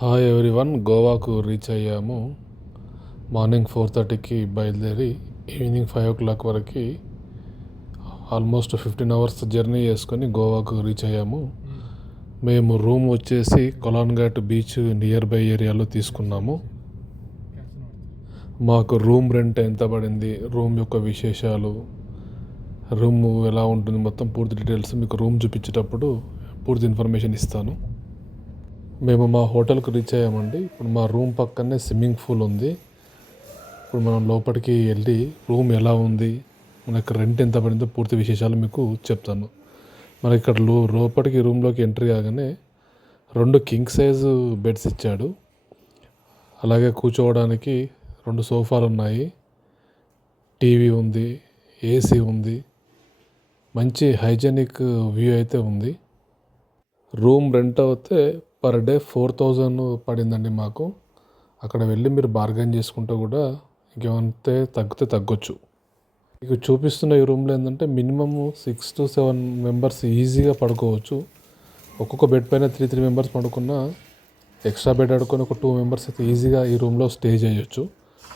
Hi everyone, గోవాకు reach అయ్యాము. Morning 4:30కి బయలుదేరి evening 5 o'clock వరకు ఆల్మోస్ట్ 15 hours జర్నీ చేసుకొని గోవాకు రీచ్ అయ్యాము. మేము రూమ్ వచ్చేసి colon ghat beach near by ఏరియాలో తీసుకున్నాము. మాకు రూమ్ రెంట్ ఎంత పడింది, రూమ్ యొక్క విశేషాలు, రూమ్ ఎలా ఉంటుంది, మొత్తం పూర్తి డీటెయిల్స్ మీకు రూమ్ చూపించేటప్పుడు పూర్తి ఇన్ఫర్మేషన్ ఇస్తాను. మేము మా హోటల్కి రీచ్ అయ్యామండి. ఇప్పుడు మా రూమ్ పక్కనే స్విమ్మింగ్ పూల్ ఉంది. ఇప్పుడు మనం లోపలికి వెళ్ళి రూమ్ ఎలా ఉంది, మనకు రెంట్ ఎంత పడిందో పూర్తి విశేషాలు మీకు చెప్తాను. మనకి ఇక్కడ లోపలికి రూమ్లోకి ఎంట్రీ కాగానే 2 కింగ్ సైజు బెడ్స్ ఇచ్చాడు. అలాగే కూర్చోవడానికి 2 సోఫాలు ఉన్నాయి, టీవీ ఉంది, ఏసీ ఉంది, మంచి హైజెనిక్ వ్యూ అయితే ఉంది. రూమ్ రెంట్ అయితే పర్ డే 4,000 పడిందండి మాకు. అక్కడ వెళ్ళి మీరు బార్గెన్ చేసుకుంటే కూడా ఇంకేమంతే తగ్గొచ్చు. మీకు చూపిస్తున్న ఈ రూమ్లో ఏంటంటే మినిమమ్ 6 to 7 members ఈజీగా పడుకోవచ్చు. ఒక్కొక్క బెడ్ పైన 3 members పడుకున్న ఎక్స్ట్రా బెడ్ ఆడుకొని ఒక 2 members అయితే ఈజీగా ఈ రూమ్లో స్టే చేయొచ్చు.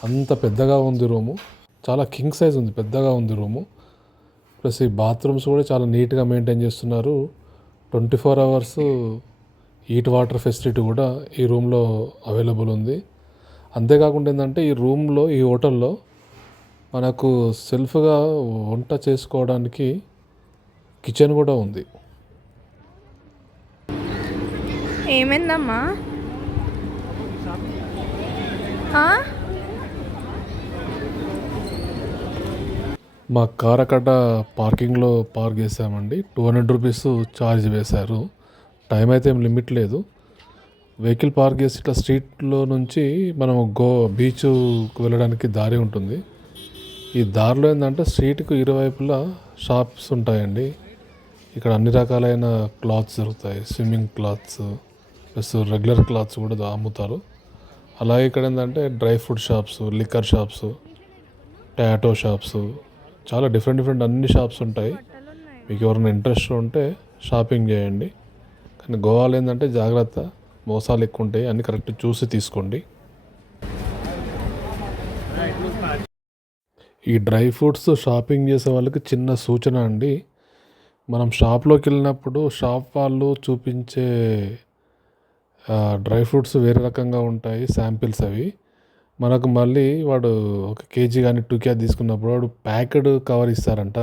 అంత పెద్దగా ఉంది రూము, చాలా కింగ్ సైజ్ ఉంది, పెద్దగా ఉంది రూము. ప్లస్ ఈ బాత్రూమ్స్ కూడా చాలా నీట్గా మెయింటైన్ చేస్తున్నారు. 24 hours హీట్ వాటర్ ఫెసిలిటీ కూడా ఈ రూమ్లో అవైలబుల్ ఉంది. అంతేకాకుండా ఏంటంటే ఈ హోటల్లో మనకు సెల్ఫ్గా వంట చేసుకోవడానికి కిచెన్ కూడా ఉంది. ఏమైందమ్మా? మా కార్ అక్కడ పార్కింగ్లో పార్క్ చేసామండి. 200 rupees ఛార్జ్ వేశారు. టైం అయితే ఏం లిమిట్ లేదు. వెహికల్ పార్క్ చేసి ఇట్లా స్ట్రీట్లో నుంచి మనం బీచ్కు వెళ్ళడానికి దారి ఉంటుంది. ఈ దారిలో ఏంటంటే స్ట్రీట్కు ఇరువైపులా షాప్స్ ఉంటాయండి. ఇక్కడ అన్ని రకాలైన క్లాత్స్ దొరుకుతాయి, swimming clothes plus regular clothes కూడా అమ్ముతారు. అలాగే ఇక్కడ ఏంటంటే dry fruit shops, liquor shops, tattoo shops, చాలా డిఫరెంట్ అన్ని షాప్స్ ఉంటాయి. మీకు ఎవరైనా ఇంట్రెస్ట్ ఉంటే షాపింగ్ చేయండి. కానీ గోవాలో ఏంటంటే జాగ్రత్త, మోసాలు ఎక్కువ ఉంటాయి, అన్ని కరెక్ట్ చూసి తీసుకోండి. ఈ డ్రై ఫ్రూట్స్ షాపింగ్ చేసే వాళ్ళకి చిన్న సూచన అండి. మనం షాప్లోకి వెళ్ళినప్పుడు షాప్ వాళ్ళు చూపించే డ్రై ఫ్రూట్స్ వేరే రకంగా ఉంటాయి, శాంపిల్స్ అవి. మనకు మళ్ళీ వాడు 1 kg కానీ 2 kg తీసుకున్నప్పుడు వాడు ప్యాకెడ్ కవర్ ఇస్తారంట.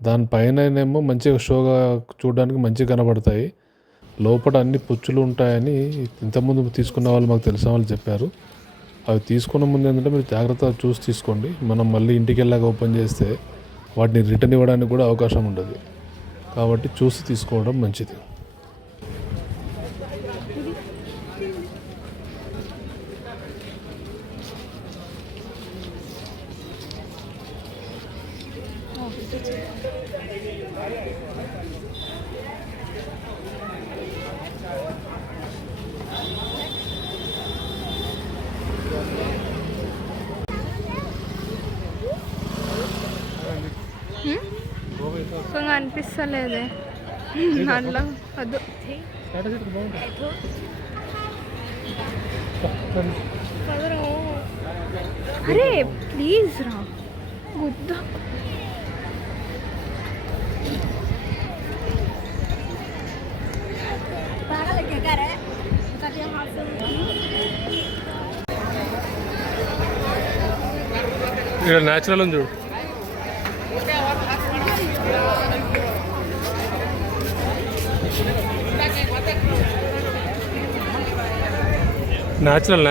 దానిపైననేమో మంచిగా షోగా చూడడానికి మంచిగా కనబడతాయి, లోపల అన్ని పుచ్చులు ఉంటాయని ఇంతకుముందు తీసుకున్న వాళ్ళు, మాకు తెలిసిన వాళ్ళు చెప్పారు. అవి తీసుకున్న ముందు ఏంటంటే మీరు జాగ్రత్తగా చూసి తీసుకోండి. మనం మళ్ళీ ఇంటికి వెళ్ళాక ఓపెన్ చేస్తే వాటిని రిటర్న్ ఇవ్వడానికి కూడా అవకాశం ఉండదు. కాబట్టి చూసి తీసుకోవడం మంచిది. కొంచెం అనిపిస్తలేదే నల్ల వద్దు. అరే ప్లీజ్ రా గుద్ద. ఇక్కడ న్యాచురల్ ఉంది చూడు. న్యాచురల్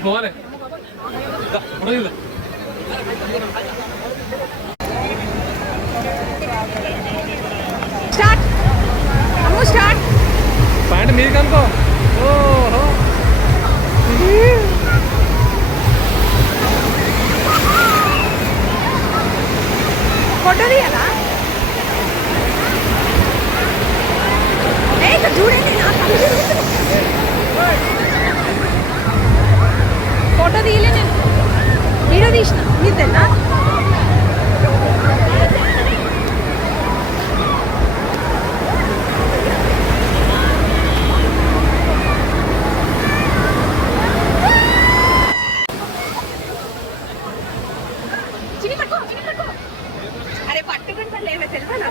పోవాలి స్టార్ట్ అమ్ము స్టార్ట్ ప్యాంట్ మీరు కనుకో ఓహో ఫోటో తీయాలా చూడండి ఫోటో తీయలే నేను వీడియో తీసిన మీరు తెన్నా అరే పట్టుకుంటా లేవే తెలివా నా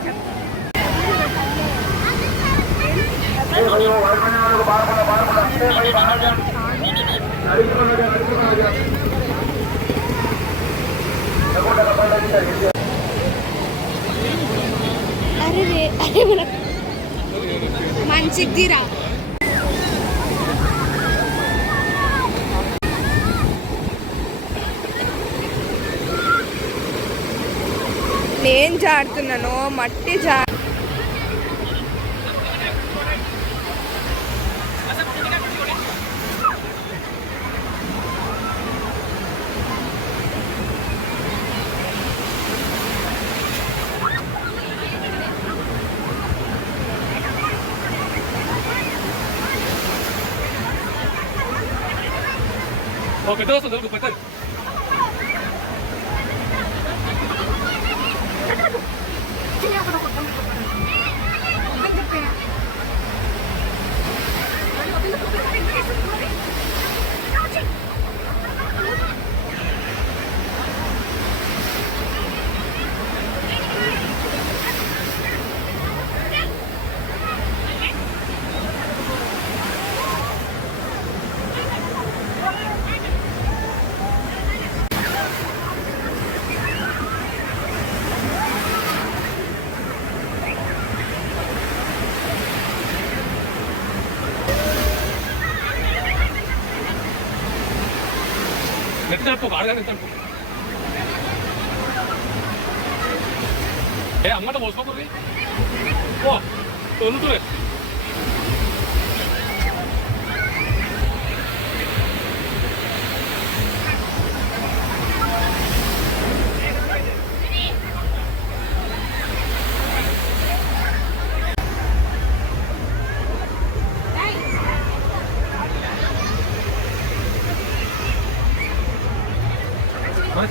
అరే అరే మంచిదిరా నేను జాడుతున్నాను మట్టి ఓకే దోస్తు దొరుకు పక్కన నెట్ తప్పు ఆడగా నెట్ తప్పు ఏ అమ్మట పోసుకోకూడదు ఓ తొలుతురే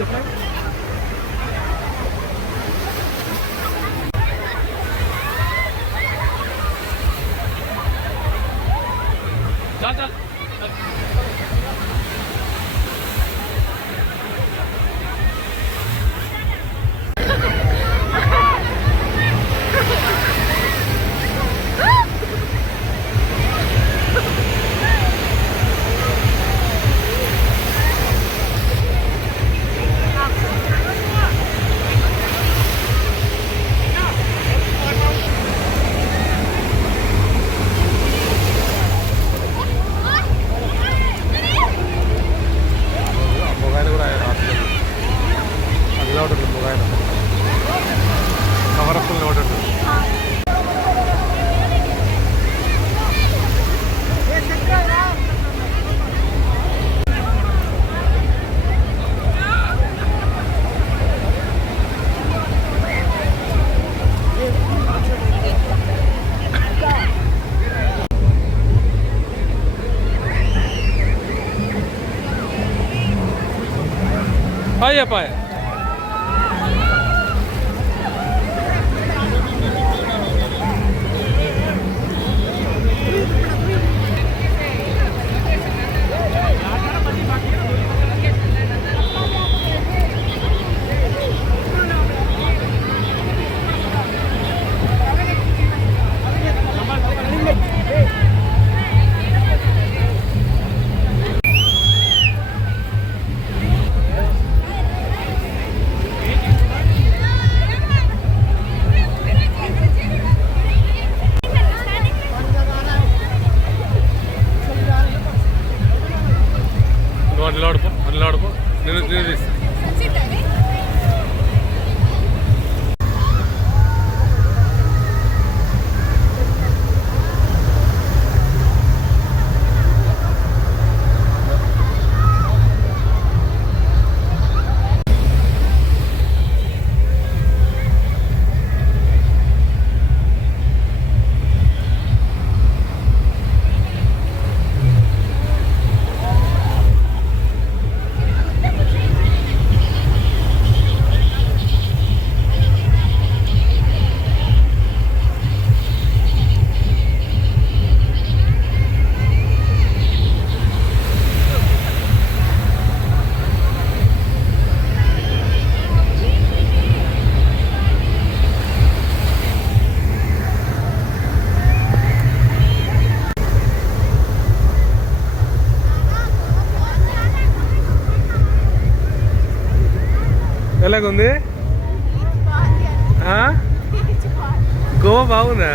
చెప్పండి चल चल Ayo Pak. అట్లా ఆడుకో నేను తీస్తాను. ఎలాగుంది? గోవా బాగుందా?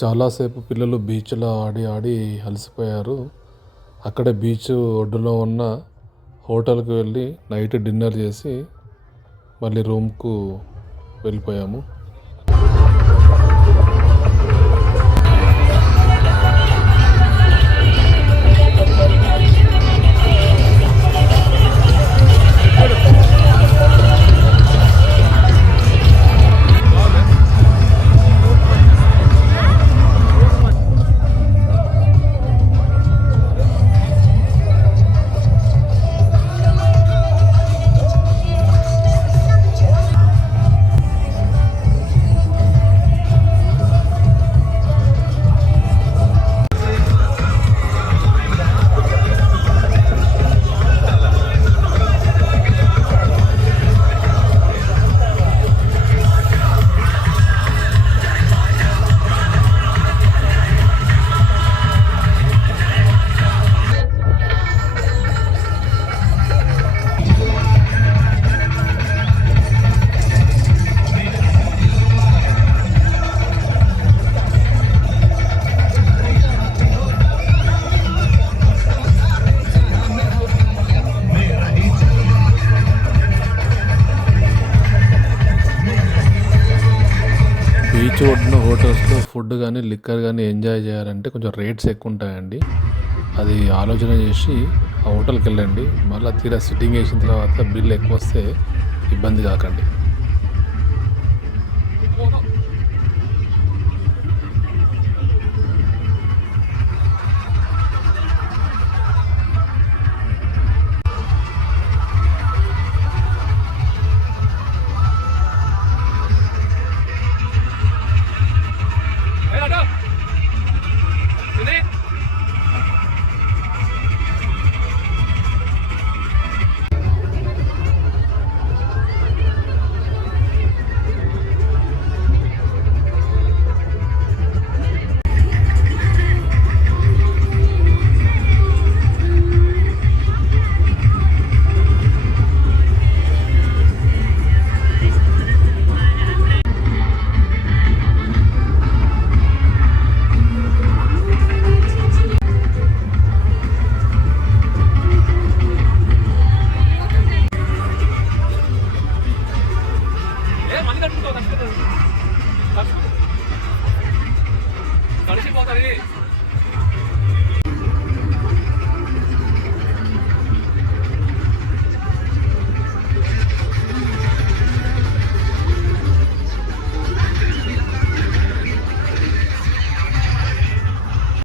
చాలాసేపు పిల్లలు బీచ్లో ఆడి ఆడి అలసిపోయారు. అక్కడే బీచ్ ఒడ్డులో ఉన్న హోటల్కి వెళ్ళి నైట్ డిన్నర్ చేసి మళ్ళీ రూమ్కు వెళ్ళిపోయాము. బీచ్ ఒడ్డున హోటల్స్లో ఫుడ్ కానీ లిక్కర్ కానీ ఎంజాయ్ చేయాలంటే కొంచెం రేట్స్ ఎక్కువ ఉంటాయండి. అది ఆలోచన చేసి ఆ హోటల్కి వెళ్ళండి. మళ్ళీ తీరా సిట్టింగ్ వేసిన తర్వాత బిల్ ఎక్కువ వస్తే ఇబ్బంది కాకండి.